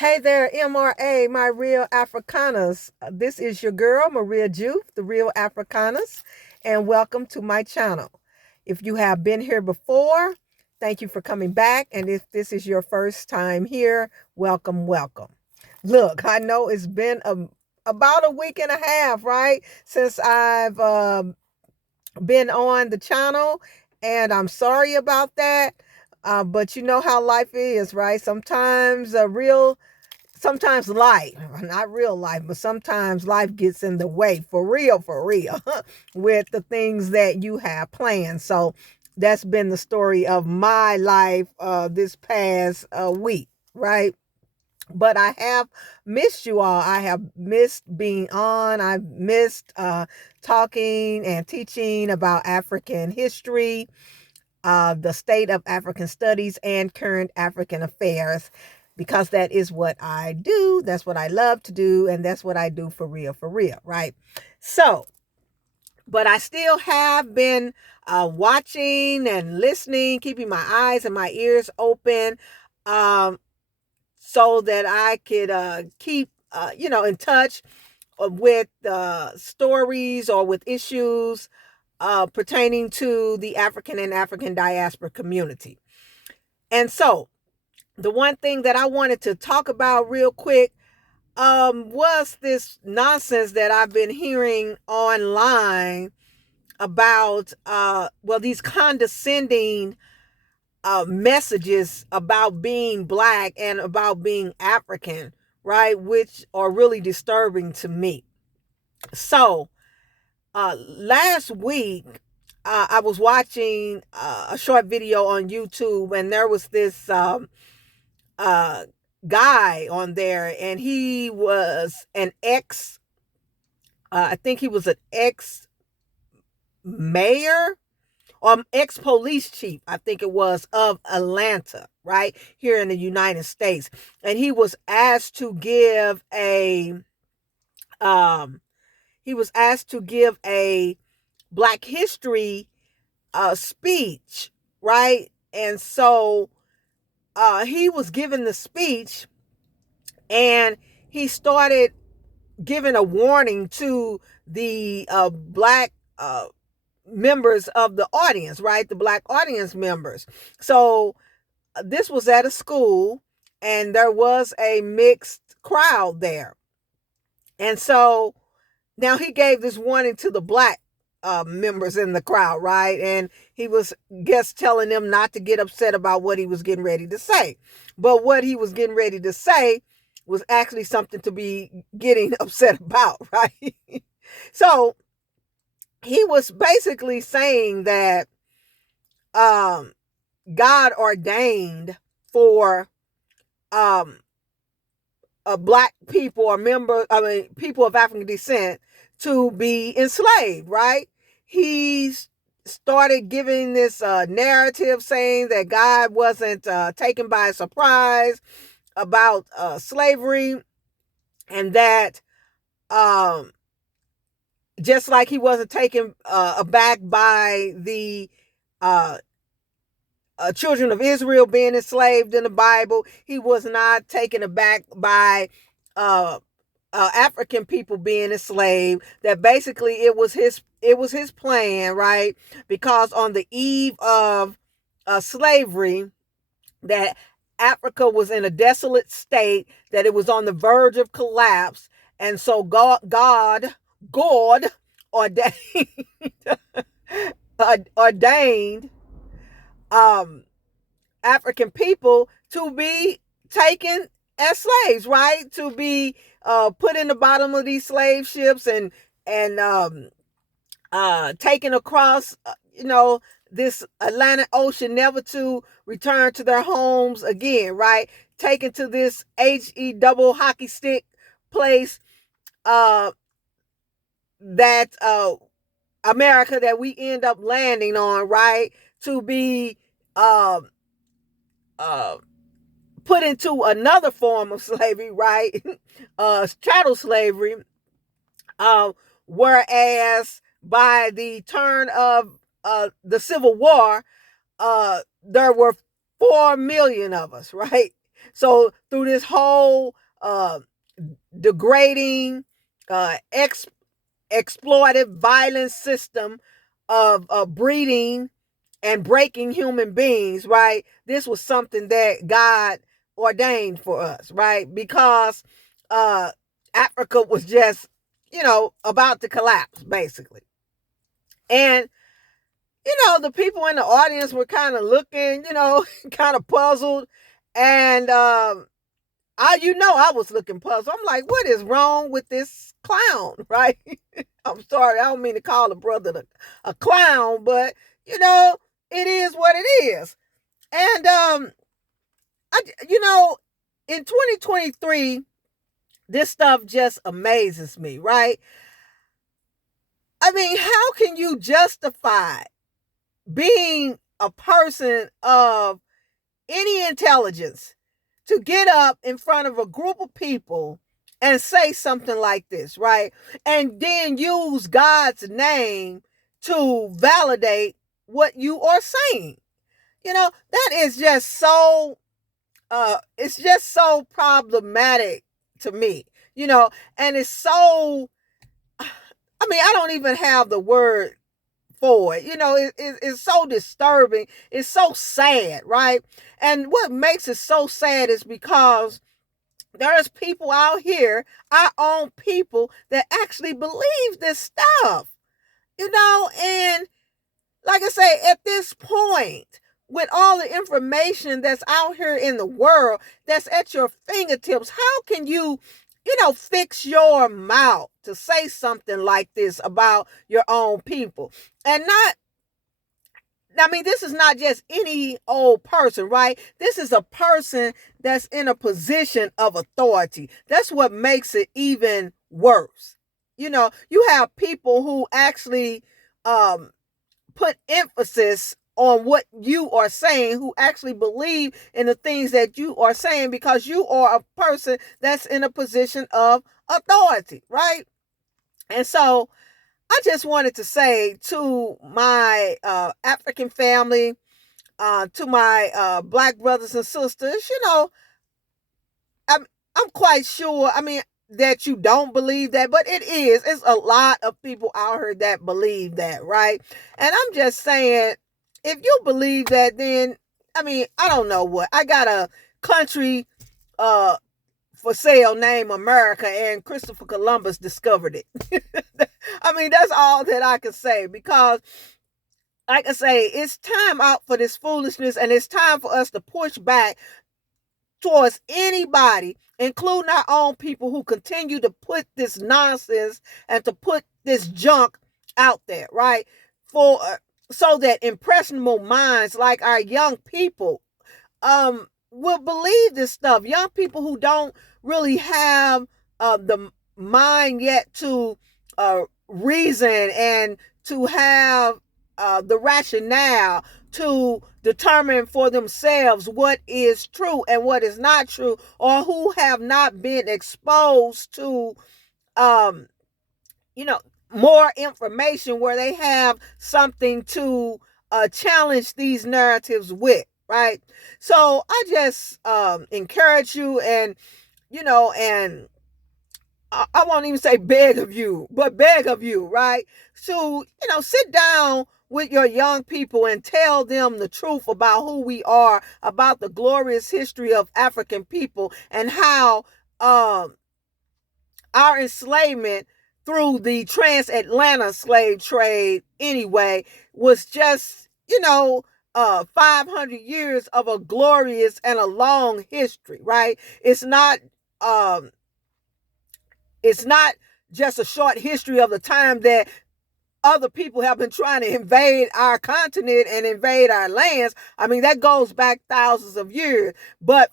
Hey there, MRA, my Real Africanist. This is your girl, Marie Ya Jouf, the Real Africanist, and welcome to my channel. If you have been here before, thank you for coming back. And if this is your first time here, welcome, welcome. Look, I know it's been about a week and a half, right, since I've been on the channel, and I'm sorry about that. But you know how life is, right? Sometimes life, not real life, but sometimes life gets in the way for real, with the things that you have planned. So that's been the story of my life this past week, right? But I have missed you all. I have missed being on. I've missed talking and teaching about African history, the state of African studies, and current African affairs, because that is what I do. That's what I love to do. And that's what I do for real, right? So, but I still have been watching and listening, keeping my eyes and my ears open, um, so that I could keep, in touch with stories or with issues pertaining to the African and African diaspora community. And so, the one thing that I wanted to talk about real quick was this nonsense that I've been hearing online about, these condescending messages about being Black and about being African, right? Which are really disturbing to me. So, last week, I was watching a short video on YouTube, and there was this uh, guy on there, and he was an I think he was an ex mayor or ex police chief, I think it was, of Atlanta, right here in the United States. And he was asked to give um, a Black History speech, right? And so he was given the speech, and he started giving a warning to the Black members of the audience, right? The Black audience members. So this was at a school, and there was a mixed crowd there. And so now he gave this warning to the Black members in the crowd, right? And he was telling them not to get upset about what he was getting ready to say. But what he was getting ready to say was actually something to be getting upset about, right? So he was basically saying that God ordained for Black people or people of African descent to be enslaved, right? He started giving this narrative saying that God wasn't taken by surprise about slavery, and that um, just like he wasn't taken aback by the uh, children of Israel being enslaved in the Bible, he was not taken aback by African people being enslaved. That basically it was his plan, right? Because on the eve of slavery, that Africa was in a desolate state, that it was on the verge of collapse, and so God ordained ordained African people to be taken as slaves, right? To be put in the bottom of these slave ships, and taken across, this Atlantic Ocean, never to return to their homes again, right? Taken to this HE double hockey stick place, that America that we end up landing on, right? To be uh, uh, put into another form of slavery, right? Chattel slavery. Uh, Whereas by the turn of the Civil War, there were 4 million of us, right? So through this whole degrading, uh, exploitive, violent system of breeding and breaking human beings, right? This was something that God ordained for us, right? Because uh, Africa was just, about to collapse, basically. And, the people in the audience were kind of looking, kind of puzzled. And I was looking puzzled. I'm like, what is wrong with this clown, right? I'm sorry, I don't mean to call a brother a clown, but it is what it is. And I in 2023, this stuff just amazes me, right? I mean, how can you justify being a person of any intelligence to get up in front of a group of people and say something like this, right? And then use God's name to validate what you are saying. That is just so it's just so problematic to me. And it's so, I mean, I don't even have the word for it. It's so disturbing. It's so sad, right? And what makes it so sad is because there's people out here, our own people, that actually believe this stuff, and like I say, at this point, with all the information that's out here in the world, that's at your fingertips, how can you, fix your mouth to say something like this about your own people? And not, I mean, this is not just any old person, right? This is a person that's in a position of authority. That's what makes it even worse. You have people who actually put emphasis on what you are saying, who actually believe in the things that you are saying because you are a person that's in a position of authority, right? And so I just wanted to say to my African family, to my Black brothers and sisters, I'm I'm quite sure. I mean, that you don't believe that, but it's a lot of people out here that believe that, right? And I'm just saying, if you believe that, then I mean, I don't know what. I got a country uh for sale named America, and Christopher Columbus discovered it. I mean, that's all that I can say, because like I say, it's time out for this foolishness, and it's time for us to push back towards anybody, including our own people, who continue to put this nonsense and to put this junk out there, right? For so that impressionable minds like our young people will believe this stuff. Young people who don't really have the mind yet to reason and to have the rationale to determine for themselves what is true and what is not true, or who have not been exposed to um you know more information where they have something to challenge these narratives with, right? So I just encourage you, and and I won't even say beg of you, but beg of you, right? So, sit down with your young people and tell them the truth about who we are, about the glorious history of African people, and how our enslavement through the transatlantic slave trade, anyway, was just, 500 years of a glorious and a long history, right? Um, it's not just a short history of the time that other people have been trying to invade our continent and invade our lands. I mean, that goes back thousands of years. But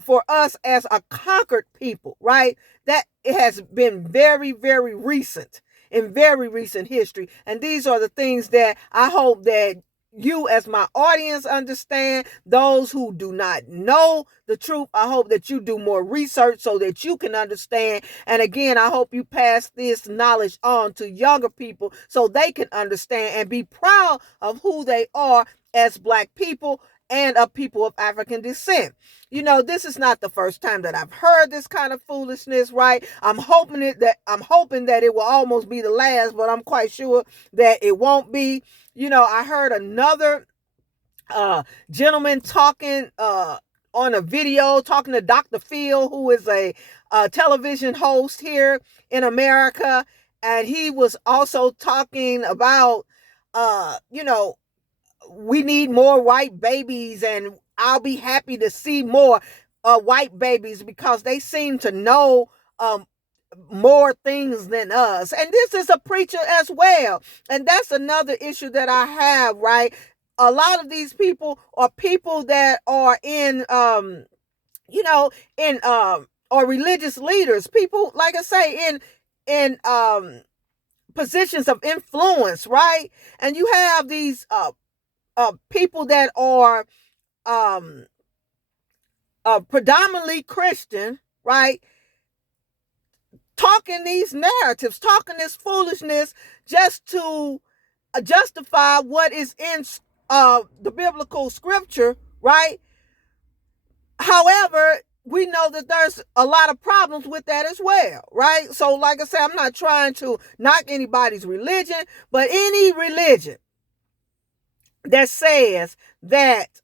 for us as a conquered people, right, that it has been very, very recent, in very recent history. And these are the things that I hope that you as my audience understand. Those who do not know the truth, I hope that you do more research so that you can understand. And again, I hope you pass this knowledge on to younger people so they can understand and be proud of who they are as Black people and of people of African descent. This is not the first time that I've heard this kind of foolishness, right? I'm hoping that it will almost be the last, but I'm quite sure that it won't be. I heard another gentleman talking on a video, talking to Dr. Phil, who is a television host here in America, and he was also talking about we need more white babies, and I'll be happy to see more white babies because they seem to know more things than us. And this is a preacher as well. And that's another issue that I have, right? A lot of these people are people that are in or religious leaders, people, like I say, in positions of influence, right? And you have these people that are predominantly Christian, right? Talking these narratives, talking this foolishness just to justify what is in the biblical scripture, right? However, we know that there's a lot of problems with that as well, right? So, like I said, I'm not trying to knock anybody's religion, but any religion that says that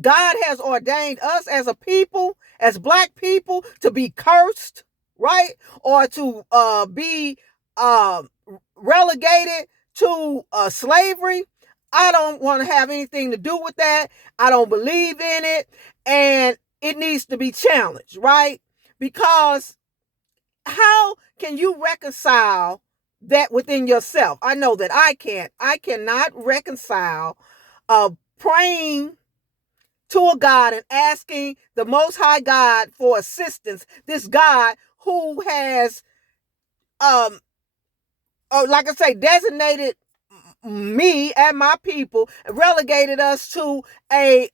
God has ordained us as a people, as black people, to be cursed, right? Or to be relegated to slavery. I don't want to have anything to do with that. I don't believe in it. And it needs to be challenged, right? Because how can you reconcile that within yourself? I know that I can't. I cannot reconcile praying to a God and asking the Most High God for assistance. This God who has, like I say, designated me and my people, relegated us to a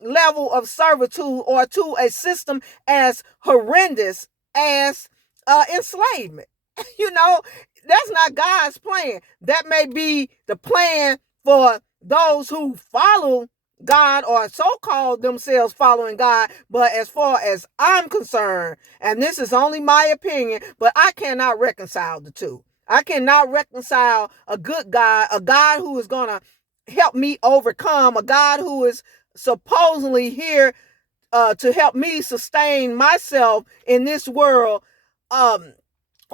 level of servitude or to a system as horrendous as enslavement. That's not God's plan. That may be the plan for those who follow God or so-called themselves following God, but as far as I'm concerned, and this is only my opinion, but I cannot reconcile the two. I cannot reconcile a good God, a God who is going to help me overcome, a God who is supposedly here to help me sustain myself in this world,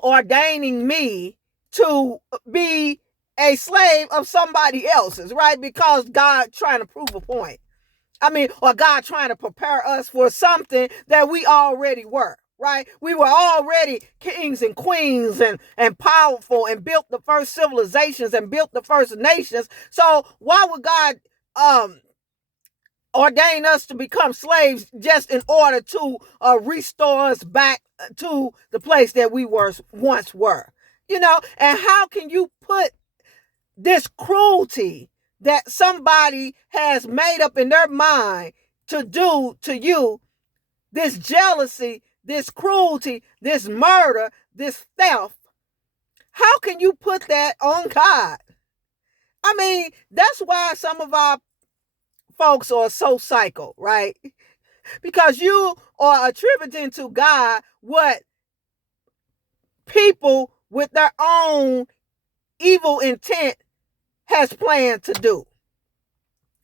ordaining me to be a slave of somebody else's, right? Because God trying to prove a point. Or God trying to prepare us for something that we already were, right? We were already kings and queens and powerful and built the first civilizations and built the first nations. So why would God ordain us to become slaves just in order to restore us back to the place that we once were? And how can you put this cruelty that somebody has made up in their mind to do to you, this jealousy, this cruelty, this murder, this theft, how can you put that on God? That's why some of our folks are so psycho, right? Because you are attributing to God what people with their own evil intent has planned to do,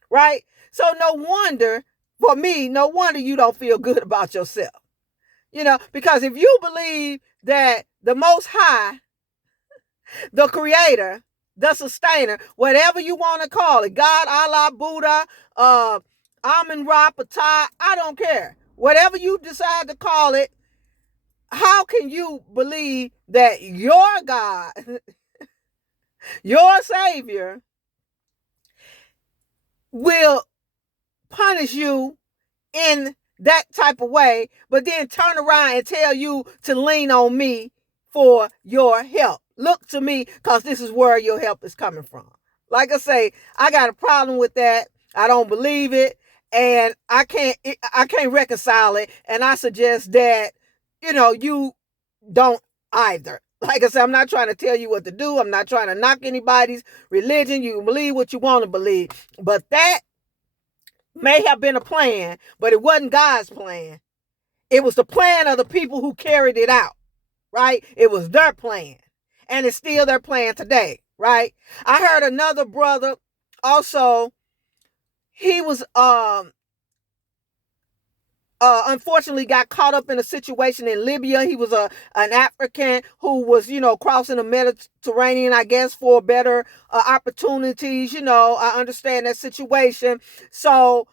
right? So no wonder you don't feel good about yourself, because if you believe that the Most High, the Creator, the Sustainer, whatever you want to call it, God, Allah, Buddha, Amun Ra, Ptah, I don't care. Whatever you decide to call it, how can you believe that your God, your Savior, will punish you in that type of way, but then turn around and tell you to lean on me for your help? Look to me, because this is where your help is coming from. Like I say, I got a problem with that. I don't believe it, and I can't reconcile it. And I suggest that you don't either. Like I said, I'm not trying to tell you what to do. I'm not trying to knock anybody's religion. You can believe what you want to believe, but that may have been a plan, but it wasn't God's plan. It was the plan of the people who carried it out, right? It was their plan. And it's still their plan today, right? I heard another brother also, he was unfortunately got caught up in a situation in Libya. He was an African who was, crossing the Mediterranean, I guess, for better opportunities. I understand that situation. So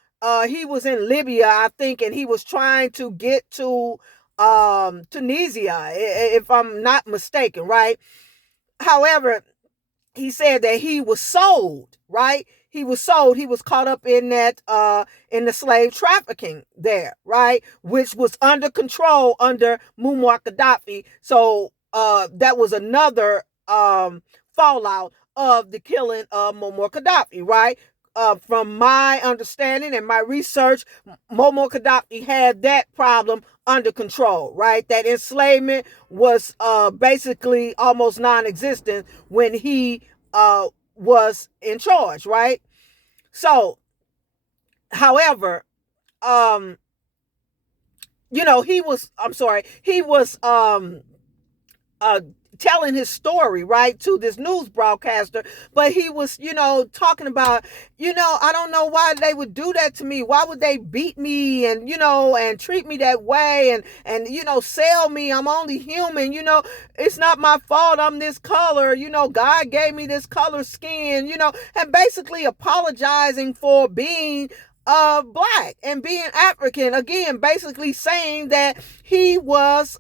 he was in Libya, I think, and he was trying to get to Tunisia, if I'm not mistaken, right? However, he said that he was sold, right? He was sold. He was caught up in that in the slave trafficking there, right? Which was under control under Muammar Gaddafi. So that was another fallout of the killing of Muammar Gaddafi, right? From my understanding and my research, Muammar Gaddafi had that problem under control, right? That enslavement was basically almost non-existent when he was in charge, right? So, however, he was telling his story, right, to this news broadcaster, but he was, talking about, I don't know why they would do that to me. Why would they beat me and, and treat me that way and, sell me? I'm only human, it's not my fault. I'm this color, God gave me this color skin, and basically apologizing for being black and being African. Again, basically saying that he was,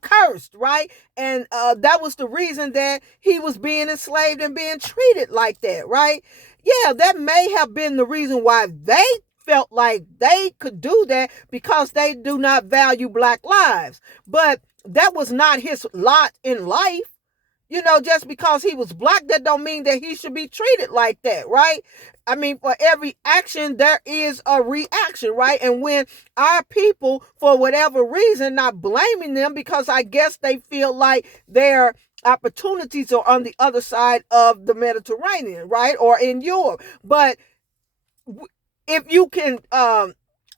cursed, right? And that was the reason that he was being enslaved and being treated like that, right? Yeah, that may have been the reason why they felt like they could do that, because they do not value black lives. But that was not his lot in life. Just because he was black, that don't mean that he should be treated like that, right? I mean, for every action, there is a reaction, right? And when our people, for whatever reason, not blaming them, because I guess they feel like their opportunities are on the other side of the Mediterranean, right? Or in Europe. But if you can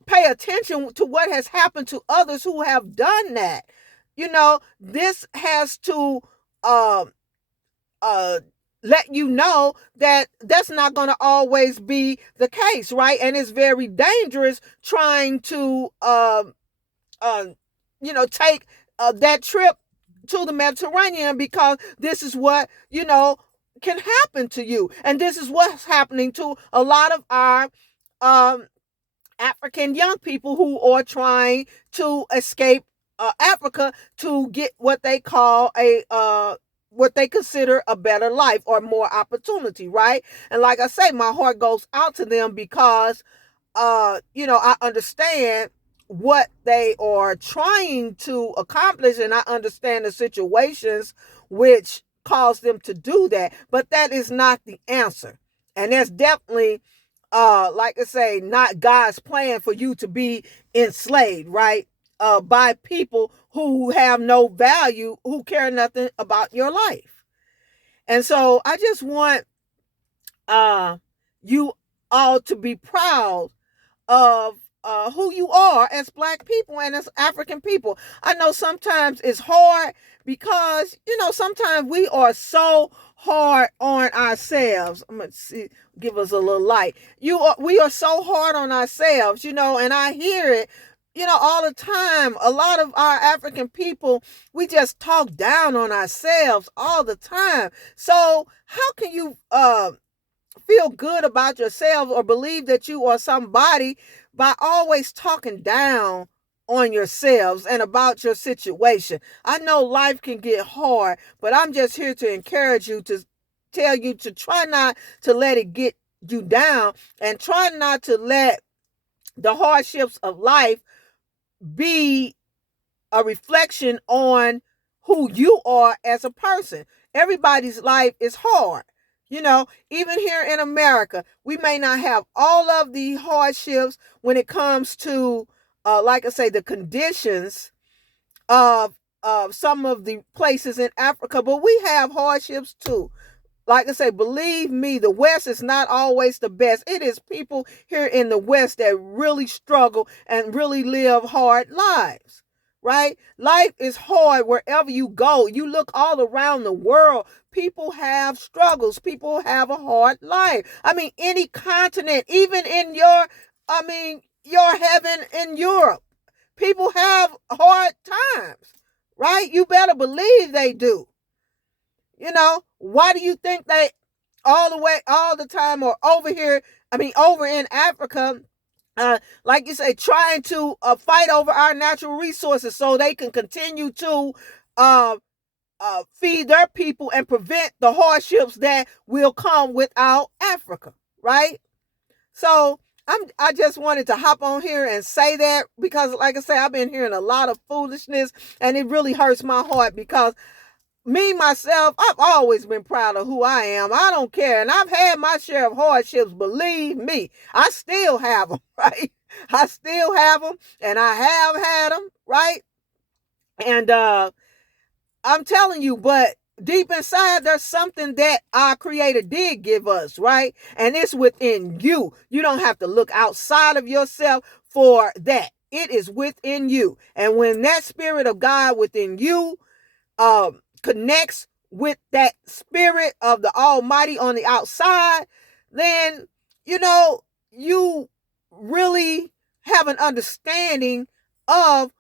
pay attention to what has happened to others who have done that, this has to uh, let you know that that's not going to always be the case, right? And it's very dangerous trying to, take that trip to the Mediterranean, because this is what, can happen to you. And this is what's happening to a lot of our um, African young people who are trying to escape Africa to get what they call what they consider a better life or more opportunity, right? And like I say, my heart goes out to them, because I understand what they are trying to accomplish, and I understand the situations which cause them to do that. But that is not the answer. And that's definitely like I say, not God's plan for you to be enslaved, right? By people who have no value, who care nothing about your life. And so I just want you all to be proud of who you are as black people and as African people. I know sometimes it's hard, because sometimes we are so hard on ourselves. I'm gonna see, give us a little light. We are so hard on ourselves, and I hear it, all the time. A lot of our African people, we just talk down on ourselves all the time. So how can you feel good about yourself or believe that you are somebody by always talking down on yourselves and about your situation? I know life can get hard, but I'm just here to encourage you, to tell you to try not to let it get you down, and try not to let the hardships of life be a reflection on who you are as a person. Everybody's life is hard. Even here in America, we may not have all of the hardships when it comes to, like I say, the conditions of some of the places in Africa, but we have hardships too. like I say, believe me, the West is not always the best. It is people here in the West that really struggle and really live hard lives, right? Life is hard wherever you go. You look all around the world, people have struggles. People have a hard life. I mean, any continent, even in your heaven in Europe, people have hard times, right? You better believe they do. Why do you think they all the time or over here, over in Africa, like you say, trying to fight over our natural resources so they can continue to uh, feed their people and prevent the hardships that will come without Africa, right? So I just wanted to hop on here and say that because, like I say, I've been hearing a lot of foolishness, and it really hurts my heart because me, myself, I've always been proud of who I am. I don't care. And I've had my share of hardships. Believe me, I still have them, right? I still have them, and I have had them, right? And I'm telling you, but deep inside, there's something that our Creator did give us, right? And it's within you. You don't have to look outside of yourself for that. It is within you. And when that Spirit of God within you connects with that Spirit of the Almighty on the outside, then you really have an understanding of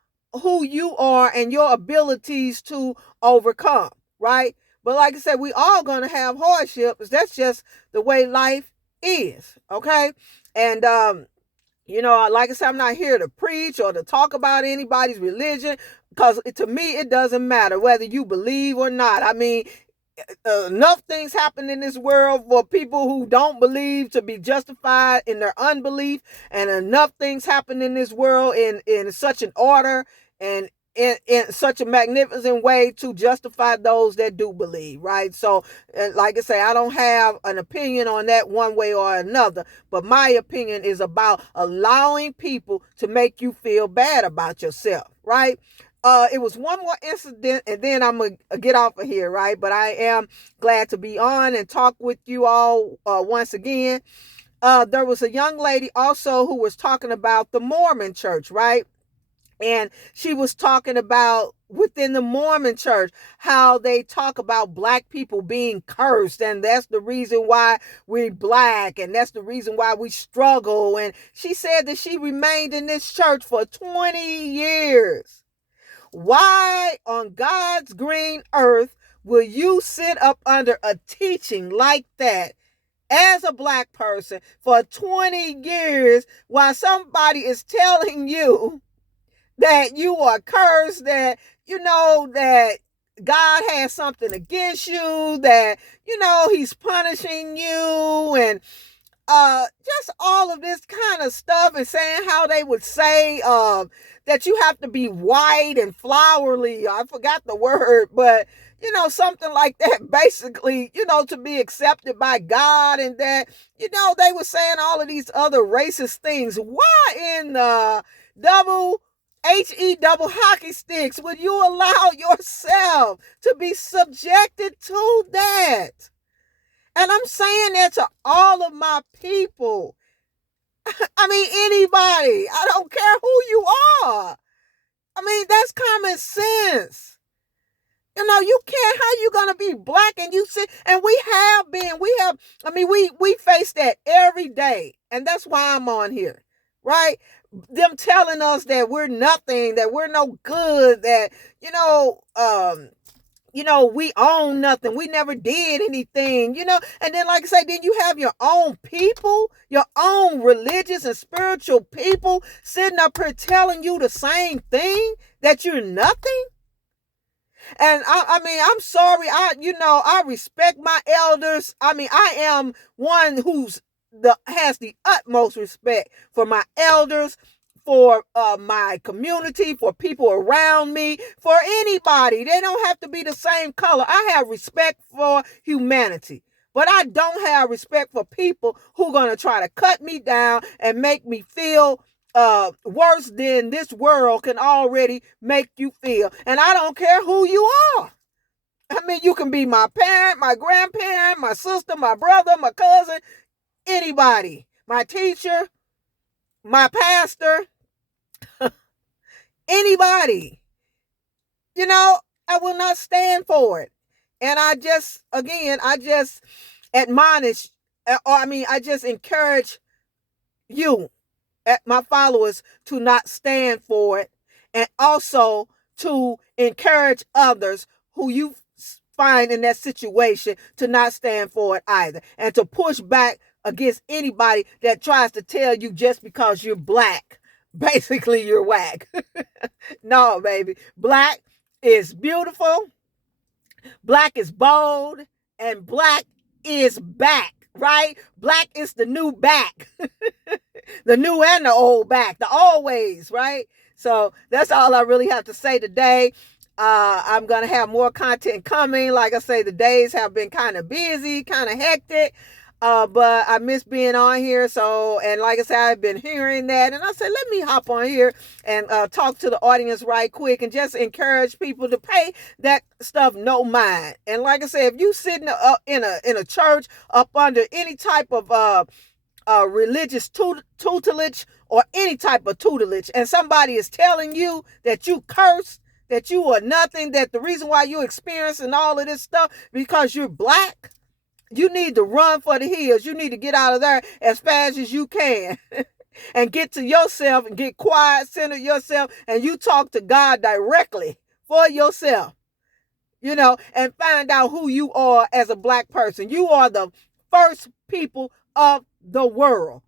who you are and your abilities to overcome, right? But like I said, we all gonna have hardships. That's just the way life is, okay? And like I said, I'm not here to preach or to talk about anybody's religion because to me, it doesn't matter whether you believe or not. I mean, enough things happen in this world for people who don't believe to be justified in their unbelief, and enough things happen in this world in such an order and in such a magnificent way to justify those that do believe, right? So, like I say, I don't have an opinion on that one way or another, but my opinion is about allowing people to make you feel bad about yourself, right? It was one more incident, and then I'm going to get off of here, right? But I am glad to be on and talk with you all once again. There was a young lady also who was talking about the Mormon church, right? And she was talking about within the Mormon church, how they talk about black people being cursed. And that's the reason why we're black. And that's the reason why we struggle. And she said that she remained in this church for 20 years. Why on God's green earth will you sit up under a teaching like that as a black person for 20 years while somebody is telling you that you are cursed, that that God has something against you, that he's punishing you, and just all of this kind of stuff, and saying how they would say that you have to be white and flowery. I forgot the word, but something like that, basically, to be accepted by God, and that, they were saying all of these other racist things. Why in the double hockey sticks would you allow yourself to be subjected to that? And I'm saying that to all of my people. I mean, anybody. I don't care who you are. I mean, that's common sense. You can't, how you going to be black and you sit, and we face that every day. And that's why I'm on here, right? Them telling us that we're nothing, that we're no good, that, we own nothing. We never did anything, and then, like I say, then you have your own people, your own religious and spiritual people sitting up here telling you the same thing, that you're nothing. And I'm sorry. I respect my elders. I am one has the utmost respect for my elders, for my community, for people around me, for anybody. They don't have to be the same color. I have respect for humanity. But I don't have respect for people who are going to try to cut me down and make me feel worse than this world can already make you feel. And I don't care who you are. I mean, you can be my parent, my grandparent, my sister, my brother, my cousin, anybody, my teacher, my pastor, anybody. You know, I will not stand for it. And I just admonish, I just encourage you, my followers, to not stand for it, and also to encourage others who you find in that situation to not stand for it either, and to push back against anybody that tries to tell you just because you're black, basically you're whack. No, baby. Black is beautiful, black is bold, and black is back, right? Black is the new back. The new and the old back, the always, right? So that's all I really have to say today. I'm going to have more content coming. Like I say, the days have been kind of busy, kind of hectic. But I miss being on here. So, and like I said, I've been hearing that. And I said, let me hop on here and talk to the audience right quick and just encourage people to pay that stuff no mind. And like I said, if you sitting up in a church up under any type of religious tutelage or any type of tutelage, and somebody is telling you that you cursed, that you are nothing, that the reason why you're experiencing all of this stuff because you're black, you need to run for the hills. You need to get out of there as fast as you can and get to yourself and get quiet, center yourself, and you talk to God directly for yourself, you know, and find out who you are as a black person. You are the first people of the world,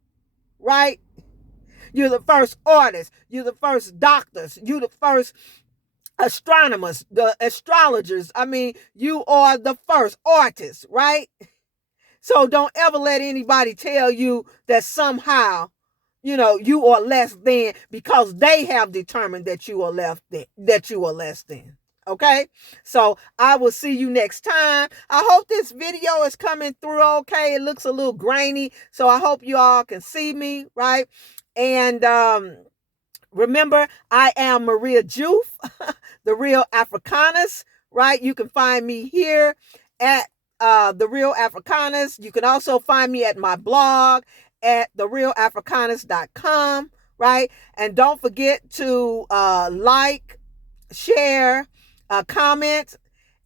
right? You're the first artists. You're the first doctors. You're the first astronomers, the astrologers. I mean, you are the first artists, right? So don't ever let anybody tell you that somehow, you know, you are less than because they have determined that you are less than. Okay, so I will see you next time. I hope this video is coming through okay. It looks a little grainy, so I hope you all can see me, right? And remember, I am Marie Ya Jouf, the Real Africanist, right? You can find me here at the Real Africanist. You can also find me at my blog at therealafricanist.com, right? And don't forget to like, share, comment,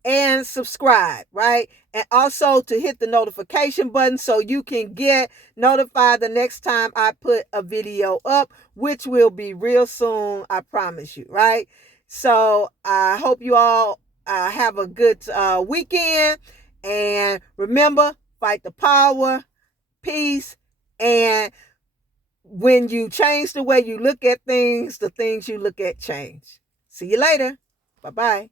and subscribe, right? And also to hit the notification button so you can get notified the next time I put a video up, which will be real soon, I promise you, right? So I hope you all have a good weekend. And remember, fight the power, peace, and when you change the way you look at things, the things you look at change. See you later. Bye-bye.